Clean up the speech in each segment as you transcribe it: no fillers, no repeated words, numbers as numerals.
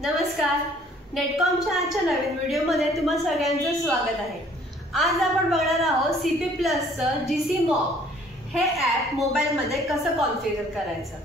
नमस्कार, नेटकॉमच्या आजच्या नवीन व्हिडिओमध्ये तुम्हा सगळ्यांचं स्वागत आहे। आज आपण बघणार आहोत CP Plusचं GC Mop हे ॲप मोबाईलमध्ये कसं कॉन्फिगर करायचं।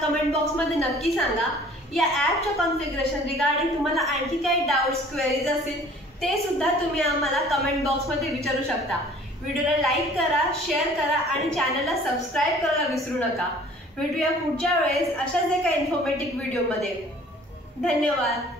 कमेंट बॉक्स मध्ये नक्की सांगा। या ॲपच्या कॉन्फिगरेशन रिगार्डिंग तुम्हाला आणखी काही डाउट्स क्वेरीज असतील ते सुद्धा तुम्ही आम्हाला कमेंट बॉक्स मध्ये विचारू शकता। व्हिडिओला लाईक करा, शेअर करा आणि चॅनलला सबस्क्राइब करायला विसरू नका। भेटूया पुढच्या वेळेस अशाच एका इन्फॉर्मेटिव्ह व्हिडिओ मध्ये। धन्यवाद।